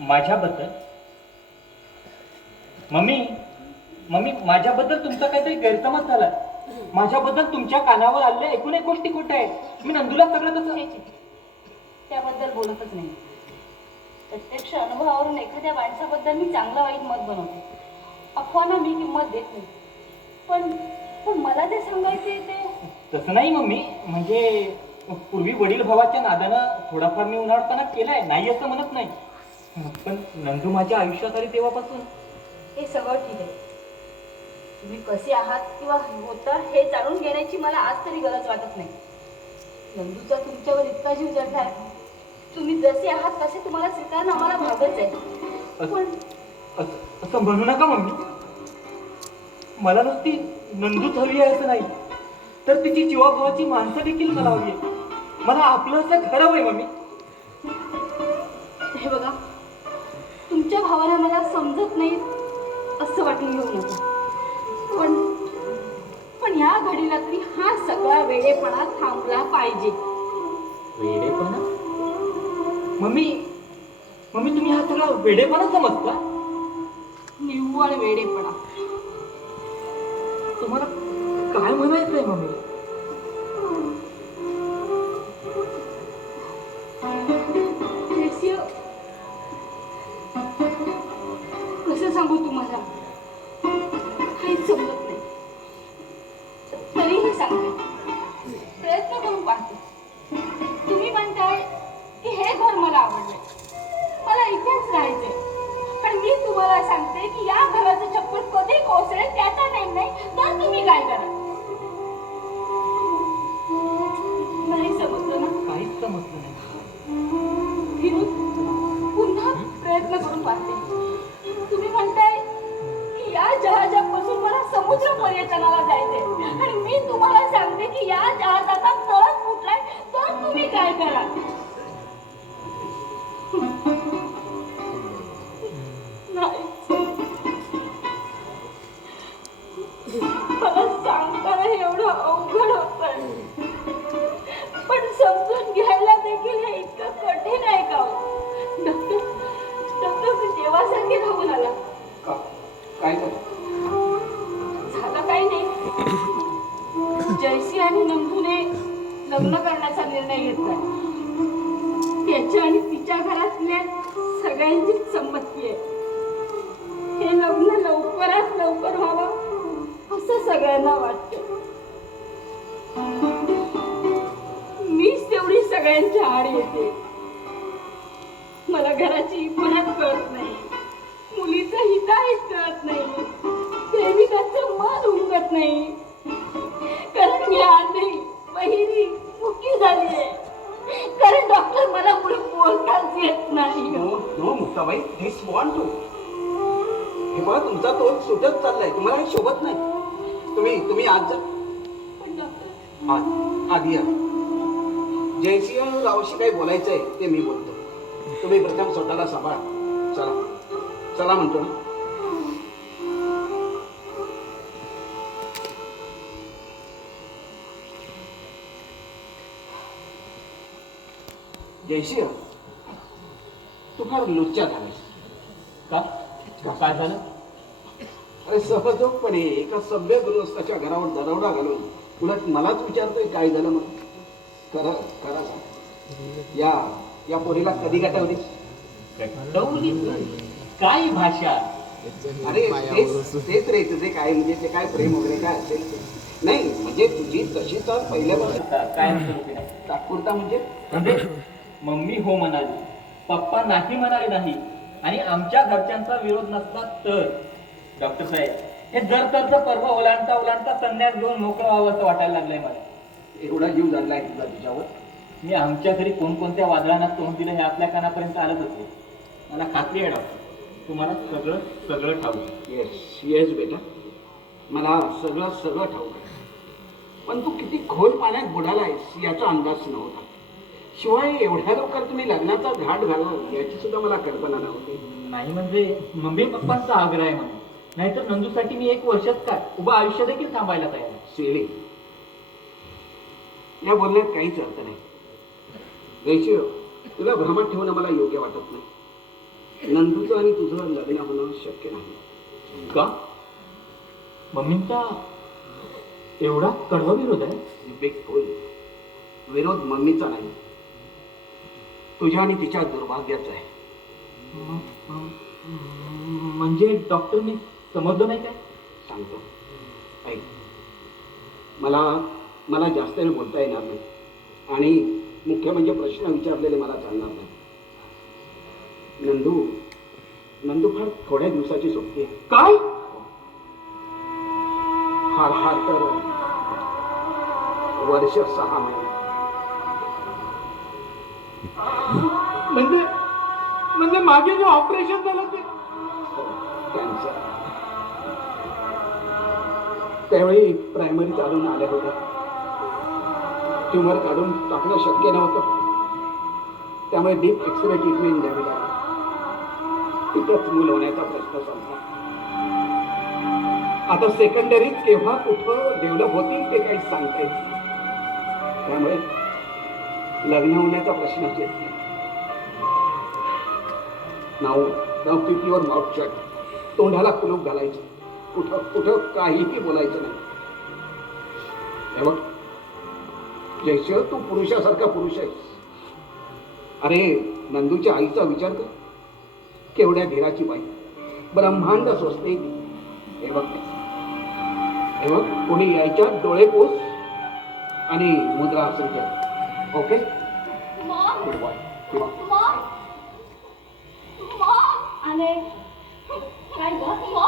माझ्याबद्दल? Mummy mummy माझ्याबद्दल तुमचा काहीतरी गैरसमज झाला माझ्याबद्दल तुमच्या कानावर आलेल्या एकूण एक गोष्टी कुठे आहेत. मी नंदूला सगळं चिठी. त्याबद्दल बोलतच नाही. प्रत्यक्ष अनुभवावरून एखाद्या माणसाबद्दल मी चांगलं वाईट मत बनवते. अफवांना मी किंमत देत नाही. पण पण मला जे सांगायचे ते तसं नाही मम्मी. म्हणजे पूर्वी वडील भावाच्या नादानं थोडाफार मी उन्हाळपणा केलाय नाही असं म्हणत नाही. पण नंदू माझ्या आयुष्यात आली तेव्हापासून. हे सगळं ठीक आहे. तुम्ही कसे आहात किंवा होता हे जाणून घेण्याची मला आज तरी गरज वाटत नाही. नंदूचा तुमच्यावर इतका जीव जडलाय. तुम्ही जसे आहात तसे तुम्हाला स्वीकारणं आम्हाला भागच आहे. पण असं असं म्हणू नका मम्मी. मला नुसती नंदूच हवी आहे असं नाही. तर तिची जीवाभावाची माणसं देखील मला हवी आहे मला आपलं असं खरं आहे मम्मी. हे बघा तुमच्या भावाला मला समजत नाही असं वाटून घेऊ नका. पण पण या घडीला तरी हा सगळा वेडेपणा थांबला पाहिजे. वेडेपणा? मम्मी मम्मी तुम्ही हा सगळा वेडेपणा समजता निव्वळ वेडेपणा. तुम्हाला काय म्हणायचंय मम्मी? तुम्ही काय करा? नाही समजलं ना? काहीच समजलं नाही. फिरून पुन्हा प्रयत्न करून पाहते. तुम्ही म्हणताय की या जहाजापासून मला समुद्र पर्यटनाला जायचंय. आणि मी तुम्हाला सांगते की या जहाजाचा तळ फुटलाय. तर तुम्ही काय करा? नाही. लग्न करण्याचा निर्णय घेतला त्याच्या आणि तिच्या घरातल्या सगळ्यांचीच संमती आहे. हे लग्न लवकरात लवकर व्हावं असं सगळ्यांना वाटतं. मीच तेवढी सगळ्यांची आड येते. मला घराची इमारत कळत नाही. मुलीचं हिताहित कळत नाही. प्रेमिकाचं मन उमगत नाही. कारण मी आधी बहिरी मुकी झाली आहे. कारण डॉक्टर मला पुढे बोलताच येत नाही. No no Muktabai this want to हे बघा तुमचा तो सुटत चाललाय. तुम्हाला हे शोभत नाही. तुम्ही तुम्ही आज जा. पण डॉक्टर आज आधी या. जयसिंह रावशी काही बोलायचं आहे ते मी बोलतो. तुम्ही प्रथम स्वतःला सांभाळा. चला. चला म्हणतो ना. जयसिंह तू फार लुच्चा झालास का? काय झालं? अरे सहजोगपणे एका सभ्य गृहस्थाच्या घरावर दरवडा घालून उलट मलाच विचारतोय काय झालं मग खरं खरं. या या पोरीला कधी गाठवली? काय भाषा? अरे तेच तेच रे तुझे काय म्हणजे ते काय प्रेम वगैरे काय असेल. नाही म्हणजे तुझी तशी तर पहिल्यापासून काय तात्पुरता म्हणजे? म्हणजे मम्मी हो म्हणाली. पप्पा नाही म्हणाले नाही. आणि आमच्या घरच्यांचा विरोध नसला तर? डॉक्टर साहेब हे जर तरचं पर्व ओलांडता ओलांडता संन्यास घेऊन मोकळं व्हावं असं वाटायला लागलंय मला. एवढा जीव झालाय तुझा तुझ्यावर? मी आमच्या घरी कोणकोणत्या वादळांना तोंड दिलं हे आपल्या कानापर्यंत आलंच होते. मला खात्री आहे डॉक्टर तुम्हाला सगळं सगळं ठाऊक येस येस बेटा. मला सगळं सगळं ठाऊक आहे. पण तू किती खोल पाण्यात बुडालायस याचा अंदाज नव्हता. शिवाय एवढ्या लवकर तुम्ही लग्नाचा घाट घालाल याची सुद्धा मला कल्पना नव्हती. नाही म्हणजे मम्मी पप्पांचा आग्रह आहे म्हणून. नाहीतर नंदूसाठी मी एक वर्षात काय उभं आयुष्य देखील थांबायला तयार आहे. या बोलण्यात काहीच अर्थ नाही. वैशिव तुला भ्रमात ठेवणं मला योग्य वाटत नाही. नंदूचं आणि तुझं लग्न होणं शक्य नाही. का? मम्मींचा एवढा कडवा विरोध आहे? बिग फुल विरोध मम्मीचा नाही. तुझ्या आणि तिच्या दुर्भाग्याचं आहे. म्हणजे डॉक्टर मी समजलो नाही काय? सांगतो. ऐक. मला मला जास्त वेळ बोलता येणार नाही. आणि मुख्य म्हणजे प्रश्न विचारलेले मला चालणार नाही. नंदू नंदू फार थोड्या दिवसाची सुट्टी आहे. काय? फार फार तर वर्ष सहा महिने. म्हणजे म्हणजे मागे जे ऑपरेशन झालं ते? कॅन्सर त्यावेळी प्रायमरी चालून आल्या होत्या. ट्युमर काढून टाकणं शक्य नव्हतं. त्यामुळे डीप एक्सरे ट्रीटमेंट द्यावी लागली. तिथंच मूल होण्याचा प्रश्न संपला. आता सेकंडरी केव्हा कुठं डेव्हलप होतील ते काही सांगता येत त्यामुळे लग्न होण्याचा प्रश्नच येत नाही नाव नाव माउट माउथ तोंडाला कुलूप घालायचं. कुठं कुठं काहीही बोलायचं नाही. हे बघ. जयश तू पुरुषासारखा पुरुष आहेस. अरे नंदूच्या आईचा विचार कर. केवढ्या धीराची बाई. ब्रह्मांड स्वस्ते हे बघ. हे बघ कोणी यायच्या डोळे पोस आणि मुद्रा Okay? Mom! Good boy. Good boy. Mom! Anne, can I!